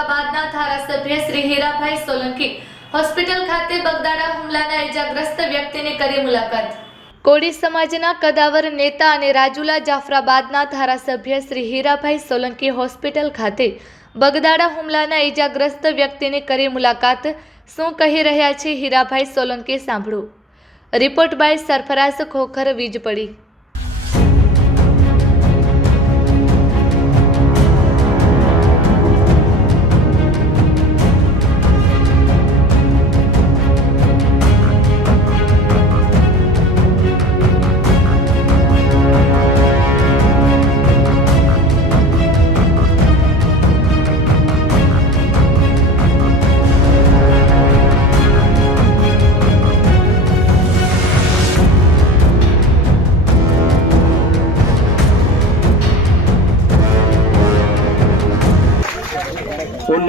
જાફરાબાદના ધારાસભ્ય શ્રી હીરાભાઈ સોલંકી હોસ્પિટલ ખાતે બગદાણા હુમલાના ઇજાગ્રસ્ત વ્યક્તિની કરી મુલાકાત। કોળી સમાજના કદાવર નેતા અને રાજુલા જાફરાબાદના ધારાસભ્ય શ્રી હીરાભાઈ સોલંકી હોસ્પિટલ ખાતે બગદાણા હુમલાના ઇજાગ્રસ્ત વ્યક્તિની કરી મુલાકાત। શું કહી રહ્યા છે હીરાભાઈ સોલંકી સાંભળો। Report by Sarfaraz Khokhar Vijpadi.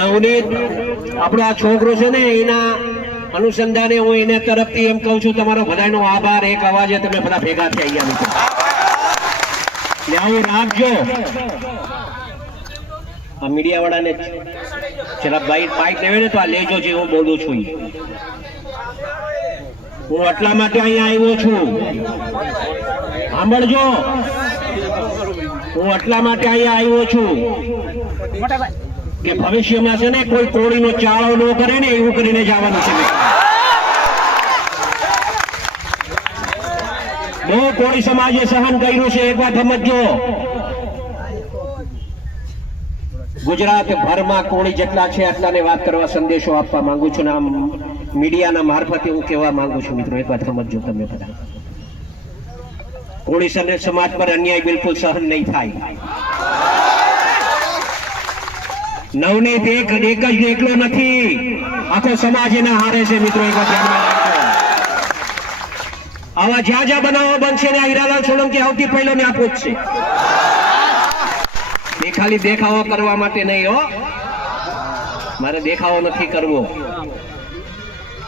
નવનીત આપણો આ છોકરો છે ને એના અનુસંધાને હું એને તરફથી એમ કહું છું તમારો બધાનો આભાર। એક અવાજે તમે બધા ભેગા થઈ ગયા મિત્રો, આવું રાખજો। આ મીડિયા વાળાને જરા બાઈક લેવે ને તો આ લેજો જે હું બોલું છું। હું એટલા માટે અહીંયા આવ્યો છું, સાંભળજો। હું એટલા માટે અહીંયા આવ્યો છું કે ભવિષ્યમાં છે ને કોઈ કોળીનો ચાળો ન કરે ને એવું કરીને જવાનું છે। બહુ કોળી સમાજે સહન કર્યું છે, એક વાત સમજો। ગુજરાત ભરમાં કોળી જેટલા છે એટલાને વાત કરવા સંદેશો આપવા માંગુ છું ને આમ મીડિયાના મારફતે હું કહેવા માંગુ છું મિત્રો, એક વાત સમજો તમે બધા। કોળી સમાજ પર અન્યાય બિલકુલ સહન નહીં થાય। નવનીત એક જ એકલો નથી, આખો સમાજ એના હારે છે મિત્રો, એક વાત ધ્યાનમાં રાખજો। આવા જ્યાં જ્યાં બનાવો બનશે ને હીરાલાલ સોલંકી સૌથી પહેલો ને આપો જ છે। એ ખાલી દેખાવો કરવા માટે નહીં હો, મારે દેખાવો નથી કરવો,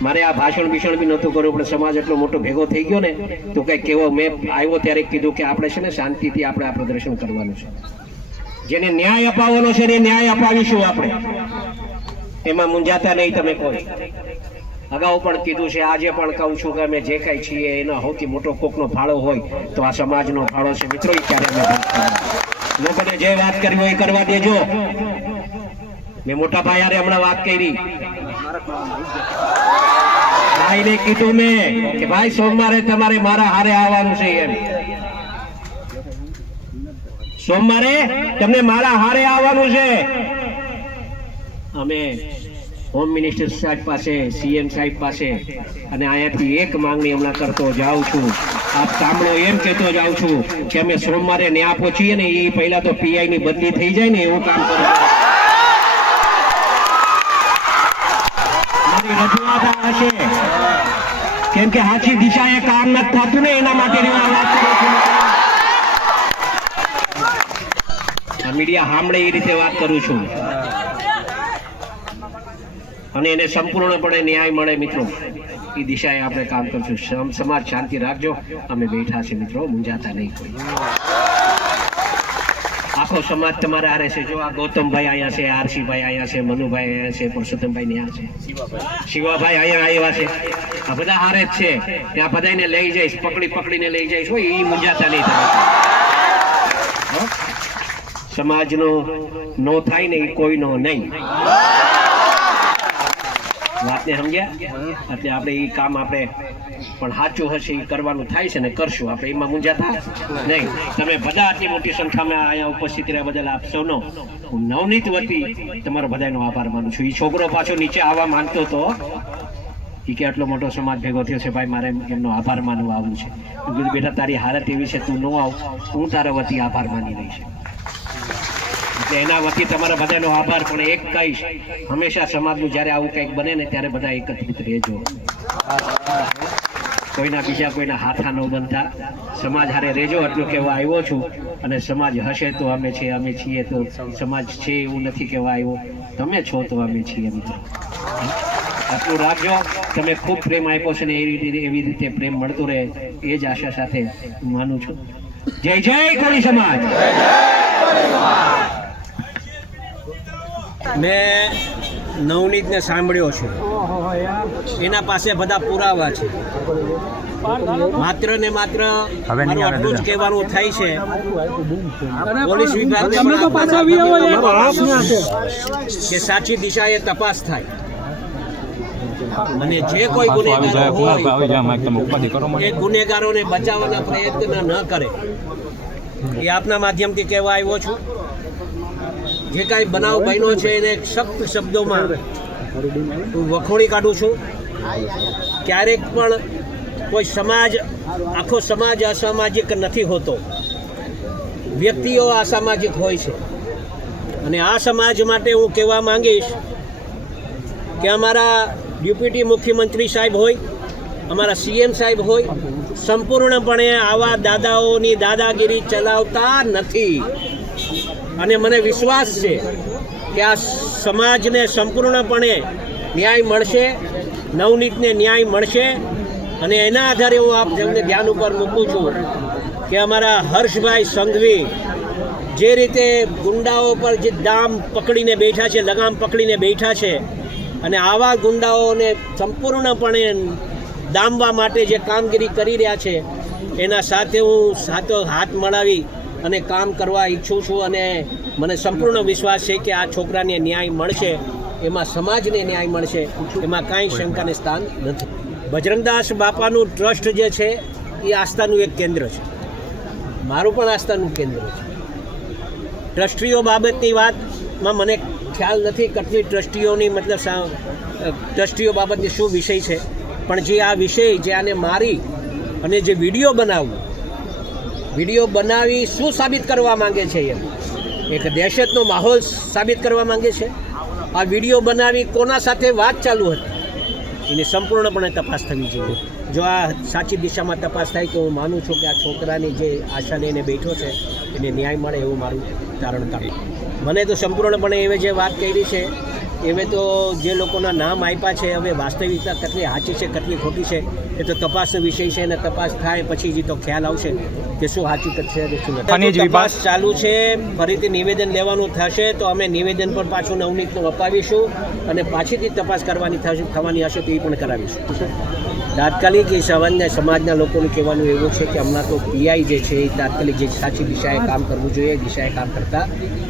મારે આ ભાષણ ભીષણ બી નહોતું કરવું, પણ સમાજ એટલો મોટો ભેગો થઈ ગયો ને તો કઈક કેવો મેં આવ્યો ત્યારે કીધું કે આપણે છે ને શાંતિથી આપણે આ પ્રદર્શન કરવાનું છે। જેને ન્યાય અપાવવાનો છે ને ન્યાય અપાવીશું આપણે, એમાં મૂંઝાતા નહીં તમે કોઈ। અગાઉ પણ કીધું છે, આજે પણ કહું છું કે અમે જે કઈ છીએ એનો સૌથી મોટો કોકનો ફાળો હોય તો આ સમાજનો ફાળો છે મિત્રો। એ ક્યારે લોકોને જે વાત કરવી હોય એ કરવા દેજો। મેં મોટા ભાઈ હારે હમણાં વાત કરી, ભાઈને કીધું મેં કે ભાઈ સોમવારે તમારે મારા હારે આવવાનું છે એમ, સોમવારે તમને મારા હારે આવવાનું છે। અમે હોમ મિનિસ્ટર સાહેબ પાસે, સીએમ સાહેબ પાસે અને અહીંયાથી એક માંગણી હમણાં કરતો જાઉં છું। આપ સાંભળો, એમ કહેતો જાઉં છું કે અમે સોમવારે ન્યા પહોંચીએ ને એ પહેલા તો પીઆઈ ની બદલી થઈ જાય ને એવું કામ કરો। મારી રજૂઆત હશે કેમ કે સાચી દિશાએ કામ નથી થતું ને એના માટે વાત કરું છું। મીડિયા સાંભળે એ રીતે વાત કરું છું અને એને સંપૂર્ણપણે ન્યાય મળે મિત્રો, એ દિશાએ આપણે કામ કરશું। સમાજ શાંતિ રાખજો, અમે બેઠા છે મિત્રો, મૂંઝાતા નહીં કોઈ। આખો સમાજ તમારા હારે છે। જો આ ગૌતમભાઈ અહીંયા છે, આરસીભાઈ અહીંયા છે, મનુભાઈ અહીંયા છે, પરસોત્તમભાઈ ત્યાં છે, શિવાભાઈ અહીંયા આવ્યા છે, આ બધા હારે જ છે। ત્યાં બધાને લઈ જઈશ, પકડીને લઈ જઈશ, એ મૂંઝાતા નહીં તમે। સમાજનો નો થાય ને એ કોઈનો નહીં, વાતને સમજ્યા? એટલે આપણે એ કામ આપણે પણ સાચું હશે એ કરવાનું થાય છે ને કરશું આપણે, એમાં મૂંઝાતા નહીં। તમે બધા આટલી મોટી સંખ્યામાં અહીંયા ઉપસ્થિત રહ્યા બદલ આપ સૌનો હું નવનીત વતી તમારો બધાનો આભાર માનું છું। એ છોકરો પાછો નીચે આવવા માંગતો હતો, એ કે આટલો મોટો સમાજ ભેગો થયો છે ભાઈ, મારે એમનો આભાર માનવા આવવું છે। કીધું બેટા તારી હાલત એવી છે, તું ન આવ, હું તારા વતી આભાર માની રહી છે। એટલે એના વતી તમારા બધાનો આભાર। પણ એક કહીશ, હંમેશા સમાજનું જ્યારે આવું કંઈક બને ને ત્યારે બધા એકત્રિત રહેજો, કોઈના બીજા કોઈના હાથા ન બનતા, સમાજ હારે રહેજો એટલું કહેવા આવ્યો છું। અને સમાજ હશે તો અમે છીએ, અમે છીએ તો સમાજ છે એવું નથી કહેવા આવ્યો, તમે છો તો અમે છીએ મિત્રો। આટલું રાખજો, તમે ખૂબ પ્રેમ આપ્યો છે ને એવી રીતે પ્રેમ મળતો રહે એ જ આશા સાથે માનું છું। જય જય કોળી સમાજ। મેં નવનીતને સાંભળ્યો છે, એના પાસે બધા પુરાવા છે. માત્ર ને માત્ર મારું આટલું જ કહેવાનું થાય છે, પોલીસ વિભાગ કે સાચી દિશાએ તપાસ થાય અને જે કોઈ ગુનેગારો હોય એ ગુનેગારોને બચાવવાના પ્રયત્ન ન કરે એ આપના માધ્યમથી કહેવા આવ્યો છું. જે કાંઈ બનાવ બન્યો છે એને સખ્ત શબ્દોમાં હું વખોડી કાઢું છું. ક્યારેક પણ કોઈ સમાજ, આખો સમાજ અસામાજિક નથી હોતો, વ્યક્તિઓ અસામાજિક હોય છે. અને આ સમાજ માટે હું કહેવા માંગીશ કે અમારા ડેપ્યુટી મુખ્યમંત્રી સાહેબ હોય, અમારા સીએમ સાહેબ હોય, સંપૂર્ણપણે આવા દાદાઓની દાદાગીરી ચલાવતા નથી. અને મને વિશ્વાસ છે કે આ સમાજને સંપૂર્ણપણે ન્યાય મળશે, નવનીતને ન્યાય મળશે. અને એના આધારે હું આપ જેમને ધ્યાન ઉપર મૂકું છું કે અમારા હર્ષભાઈ સંઘવી જે રીતે ગુંડાઓ પર જે દામ પકડીને બેઠા છે, લગામ પકડીને બેઠા છે, અને આવા ગુંડાઓને સંપૂર્ણપણે દામવા માટે જે કામગીરી કરી રહ્યા છે એના સાથે હું સાથો હાથ મળાવી અને કામ કરવા ઈચ્છું છું. અને મને સંપૂર્ણ વિશ્વાસ છે કે આ છોકરાને ન્યાય મળશે, એમાં સમાજને ન્યાય મળશે, એમાં કાંઈ શંકાને સ્થાન નથી. બજરંગદાસ બાપાનું ટ્રસ્ટ જે છે એ આસ્થાનું એક કેન્દ્ર છે, મારું પણ આસ્થાનું કેન્દ્ર છે. ટ્રસ્ટીઓ બાબતની વાતમાં મને ખ્યાલ નથી કેટલી ટ્રસ્ટીઓની મતલબ ટ્રસ્ટીઓ બાબતની શું વિષય છે, પણ જે આ વિષય જે આને મારી અને જે વિડીયો બનાવી શું સાબિત કરવા માંગે છે? એક દહેશતનો માહોલ સાબિત કરવા માંગે છે. આ વિડીયો બનાવી કોના સાથે વાત ચાલુ હતી એની સંપૂર્ણપણે તપાસ થવી જોઈએ. જો આ સાચી દિશામાં તપાસ થાય તો હું માનું છું કે આ છોકરાની જે આશા લઈને બેઠો છે એને ન્યાય મળે એવું મારું તારણ કાઢું. મને તો સંપૂર્ણપણે એવે જે વાત કરી છે એવે તો જે લોકોના નામ આપ્યા છે, હવે વાસ્તવિકતા કેટલી સાચી છે કેટલી ખોટી છે એ તો તપાસનો વિષય છે, અને તપાસ થાય પછી જ તો ખ્યાલ આવશે કે શું હકીકત છે અને શું નથી. તપાસ ચાલુ છે, ફરીથી નિવેદન લેવાનું થશે તો અમે નિવેદન પર પાછું નવનીતનું અપાવીશું અને પાછીથી તપાસ થવાની હશે તો એ પણ કરાવીશું. તાત્કાલિક એ સમાજના લોકોનું કહેવાનું એવું છે કે હમણાં તો પીઆઈ જે છે એ તાત્કાલિક જે સાચી દિશાએ કામ કરવું જોઈએ એ દિશાએ કામ કરતા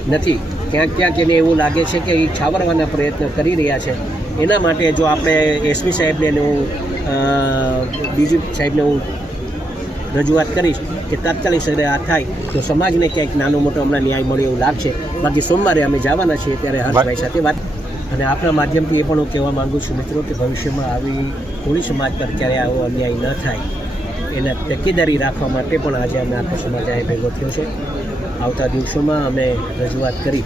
નથી. ક્યાંક એને એવું લાગે છે કે એ છાવરવાના પ્રયત્ન કરી રહ્યા છે. એના માટે જો આપણે એસપી સાહેબને હું ડીજી સાહેબને હું રજૂઆત કરીશ કે તાત્કાલિક આ થાય તો સમાજને ક્યાંક નાનો મોટો હમણાં ન્યાય મળે એવું લાગશે. બાકી સોમવારે અમે જવાના છીએ ત્યારે હર્ષભાઈ સાથે વાત. અને આપણા માધ્યમથી એ પણ હું કહેવા માગું છું મિત્રો કે ભવિષ્યમાં આવી કોળી સમાજ પર ક્યારે આવો અન્યાય ન થાય એના તકેદારી રાખવા માટે પણ આજે અમે આખો સમાજ અહીં ભેગો થયો છે. આવતા દિવસોમાં અમે રજૂઆત કરી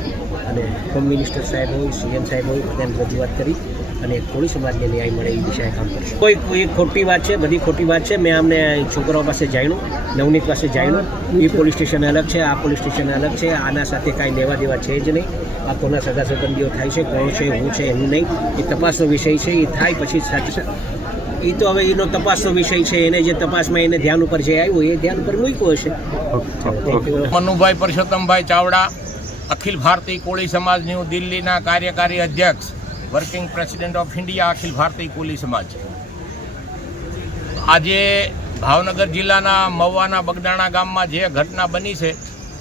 અને હોમ મિનિસ્ટર સાહેબ હોય, સીએમ સાહેબ હોય, બધાને રજૂઆત કરી અને કોળી સમાજને ન્યાય મળે એ દિશાએ કામ કરશે. કોઈ ખોટી વાત છે, બધી ખોટી વાત છે. મેં અમને છોકરાઓ પાસે જાણ્યું, નવનીત પાસે જાણ્યું, એ પોલીસ સ્ટેશન અલગ છે, આ પોલીસ સ્ટેશન અલગ છે, આના સાથે કાંઈ લેવા દેવા છે જ નહીં. આ કોના સગા સંબંધીઓ થાય છે, કોણ છે, હું છે, એનું નહીં. એ તપાસનો વિષય છે, એ થાય પછી સાચી એ તો હવે એનો તપાસનો વિષય છે. એને જે તપાસમાં એને ધ્યાન ઉપર જે આવ્યું એ ધ્યાન ઉપર મૂક્યું હશે. મનુભાઈ પરસોત્તમભાઈ ચાવડા, અખિલ ભારતીય કોળી સમાજ ન્યૂ દિલ્હીના કાર્યકારી અધ્યક્ષ, working president of India, Akhil Bharatiya કોળી સમાજ. આજે ભાવનગર જિલ્લાના મહુવાના બગદાણા ગામમાં જે ઘટના બની છે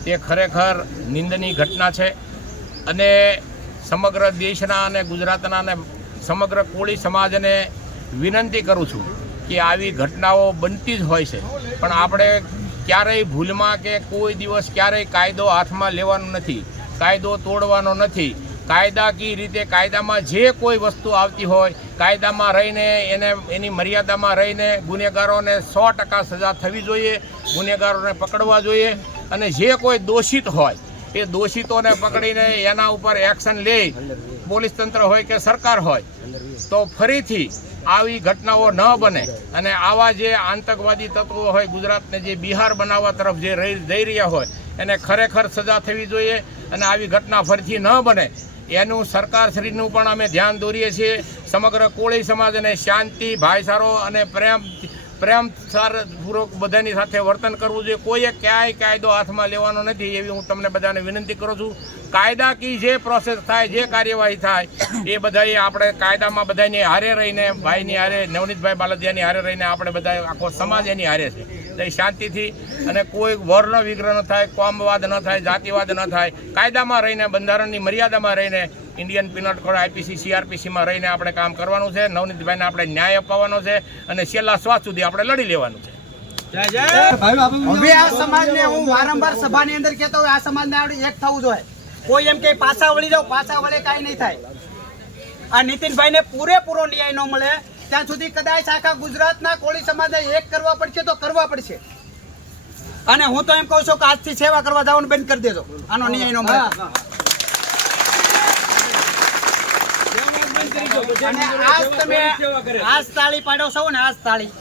તે ખરેખર નિંદનીય ઘટના છે. અને સમગ્ર દેશના અને ગુજરાતના અને સમગ્ર કોળી સમાજને વિનંતી કરું છું કે આવી ઘટનાઓ બનતી જ હોય છે, પણ આપણે ક્યારેય ભૂલમાં કે કોઈ દિવસ ક્યારેય કાયદો હાથમાં લેવાનો નથી, કાયદો તોડવાનો નથી. કાયદાકીય રીતે કાયદામાં જે કોઈ વસ્તુ આવતી હોય કાયદામાં રહીને એની મર્યાદામાં રહીને ગુનેગારોને 100% સજા થવી જોઈએ, ગુનેગારોને પકડવા જોઈએ. અને જે કોઈ દોષિત હોય એ દોષિતોને પકડીને એના ઉપર એક્શન લે, પોલીસ તંત્ર હોય કે સરકાર હોય, તો ફરીથી આવી ઘટનાઓ ન બને. અને આવા જે આતંકવાદી તત્વો હોય ગુજરાતને જે બિહાર બનાવવા તરફ જે જઈ રહ્યા હોય એને ખરેખર સજા થવી જોઈએ અને આવી ઘટના ફરીથી ન બને એનું સરકારશ્રીનું પણ અમે ધ્યાન દોરીએ છીએ. સમગ્ર કોળી સમાજને શાંતિ, ભાઈચારો અને પ્રેમપૂર્વક બધાની સાથે વર્તન કરવું જોઈએ. કોઈએ ક્યાંય કાયદો હાથમાં લેવાનો નથી એવી હું તમને બધાને વિનંતી કરું છું. કાયદાકીય જે પ્રોસેસ થાય, જે કાર્યવાહી થાય એ બધાએ આપણે કાયદામાં બધાની હારે રહીને, ભાઈની હારે, નવનીતભાઈ બાલદિયાની હારે રહીને આપણે બધા આખો સમાજ એની હારે છે. તો એ શાંતિથી અને કોઈ વર્ણ વિગ્રહ ન થાય, કોમવાદ ન થાય, જાતિવાદ ન થાય, કાયદામાં રહીને, બંધારણની મર્યાદામાં રહીને, ઇન્ડિયન પિનલ કોડ, આઈપીસી, સીઆરપીસીમાં રહીને આપણે કામ કરવાનું છે. નવનીતભાઈને આપણે ન્યાય અપાવવાનો છે અને છેલ્લા શ્વાસ સુધી આપણે લડી લેવાનું છે. હવે આ સમાજને હું વારંવાર સભાની અંદર કહેતો હોય, આ સમાજને આપણે એક થવું જોઈએ. કોઈ એમ કે પાછા વળી જાવ, પાછા વળે કાંઈ નહીં થાય. આ નીતિનભાઈને પૂરેપૂરો ન્યાય ન મળે ત્યાં સુધી કદાચ આખા ગુજરાતના કોળી સમાજને એક કરવા પડશે તો કરવા પડશે. અને હું તો એમ કહું છું કે આજથી સેવા કરવા જવાનું બંધ કરી દેજો, આનો ન્યાય ન મળે. અને આજ તમે આજ તાળી પાડો છો ને, આજ તાળી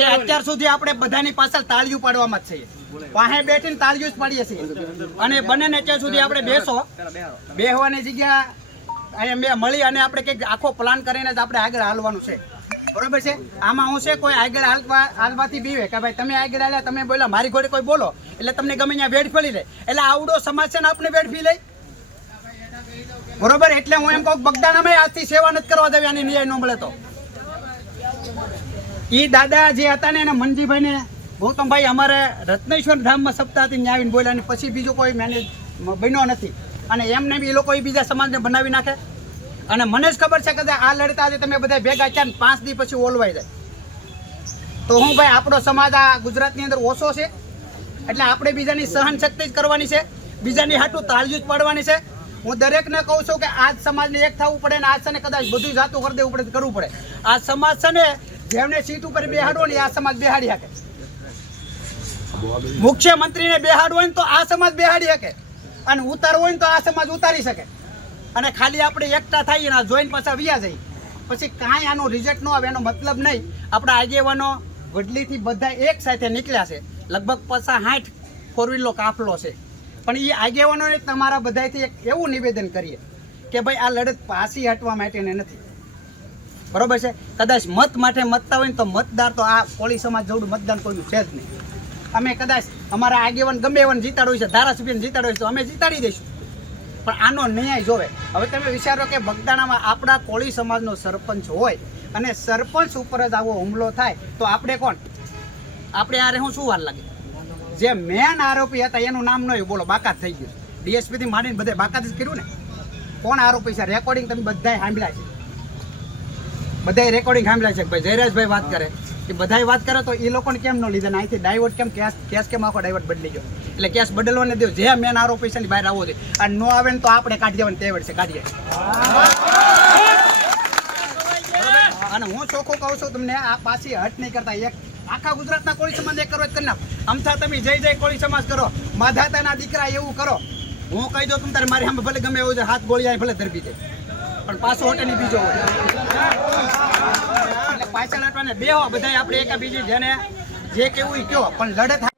એ અત્યાર સુધી આપણે બધાની પાછળ તાળીઓ પાડવામાં જ છીએ. વાહે બેઠીને તાળીઓ જ પાડીએ છીએ. અને બંનેને અત્યાર સુધી આપણે બેસવાની જગ્યા અહીંયા બે મળી અને આપણે કંઈક આખો પ્લાન કરીને જ આપણે આગળ હાલવાનું છે. બરોબર છે? આમાં હું છે કોઈ આગળ હાલવાથી બીવે કે ભાઈ તમે આગળ હાલ્યા, તમે બોલ્યા, મારી ઘોડે કોઈ બોલો એટલે તમને ગમે ત્યાં વેડ ફેલી લે. એટલે આવડો સમાજ છે ને આપણે વેડ ફી લઈ. બરોબર? એટલે હું એમ કહું બગદાણામાં આજથી સેવા નથી કરવા દેવી, આની ન્યાય ન મળે તો. ઈ દાદા જે હતા ને એને મનજીભાઈ ને ગૌતમભાઈ અમારે રત્નેશ્વર ધામમાં સપ્તાહથી ન્યા આવીને બોલ્યા અને પછી બીજો કોઈ મેનેજ બન્યો નથી. અને એમને બી એ લોકો બીજા સમાજને બનાવી નાખે. અને મને જ ખબર છે કે આ લડતા આજે તમે બધા ભેગા થયા 5 દી પછી ઓલવાઈ જાય તો હું ભાઈ આપણો સમાજ આ ગુજરાતની અંદર ઓછો છે એટલે આપણે બીજાની સહન શક્તિ જ કરવાની છે, બીજાની હાટું તાળીઓ જ પાડવાની છે. હું દરેકને કહું છું કે આજ સમાજને એક થવું પડે ને આજ છે ને કદાચ બધું જાતું કરી દેવું પડે, કરવું પડે. આ સમાજ છે ને જેમને સીટ ઉપર બેહાડવો ને આ સમાજ બેહાડી શકે. મુખ્યમંત્રીને બેહાડવો હોય ને તો આ સમાજ બેહાડી શકે અને ઉતારવો હોય ને તો આ સમાજ ઉતારી શકે. અને ખાલી આપણે એકઠા થઈએ ને જોઈને પાછા વ્યા જઈએ પછી કાંઈ આનો રિઝલ્ટ ન આવે એનો મતલબ નહીં. આપણા આગેવાનો વડલીથી બધા એક સાથે નીકળ્યા છે, લગભગ 50-60 ફોરવ્હીલનો કાફલો છે. પણ એ આગેવાનોને તમારા બધાથી એક એવું નિવેદન કરીએ કે ભાઈ આ લડત પાછી હટવા માટેને નથી. બરોબર છે? કદાચ મત માટે મતતા હોય ને તો મતદાર તો આ કોળી સમાજ જેવડું મતદાન કોઈનું છે જ નહીં. અમે કદાચ અમારા આગેવાન ગમે એવાને જીતાડવું છે, ધારાસભ્યને જીતાડવું છે તો અમે જીતાડી દઈશું, પણ આનો ન્યાય જોવે. હવે તમે વિચારો કે બગદાણામાં આપણા કોળી સમાજનો સરપંચ હોય અને સરપંચ ઉપર જ આવો હુમલો થાય તો આપણે કોણ? આપણે આરે હું શું વાર લાગે? જે મેન આરોપી હતા એનું નામ નહીં, બોલો બાકાત થઈ ગયું. ડીએસપીથી માંડીને બધે બાકાત જ કર્યું ને. કોણ આરોપી છે? રેકોર્ડિંગ તમે બધાય સાંભળ્યા છે, બધાય રેકોર્ડિંગ સાંભળ્યા છે. ભાઈ જયરાજભાઈ વાત કરે એ બધાય વાત કરે તો એ લોકોને કેમ ન લીધા ને અહીંથી ડાયવર્ટ કેમ કેસ કેમ આખો ડાયવર્ટ બદલી ગયો? એટલે કેસ બદલવાને દો, જે મેન આરોપી છે ને બહાર આવવો જોઈએ. અને ન આવે ને તો આપણે કાઢી દેવાની તેવડ છે, કાઢીએ. અને હું ચોખ્ખું કહું છું તમને, આ પાછી હટ નહીં કરતા. એક આખા ગુજરાતના કોળી સમાજ એક કરો કરી નાખ. અમથા તમે જય જય કોળી સમાજ કરો, માધાતાના દીકરા એવું કરો. હું કહી દઉં તમે તારે મારી સામે ભલે ગમે એવું છે, હાથ ગોળી ભલે ધરબી દે પણ પાછો હોટેની બીજો હોય. એટલે પાછળ હટવાને બે હો બધા આપણે એકા બીજી જેને જે કેવું એ કયો પણ લડત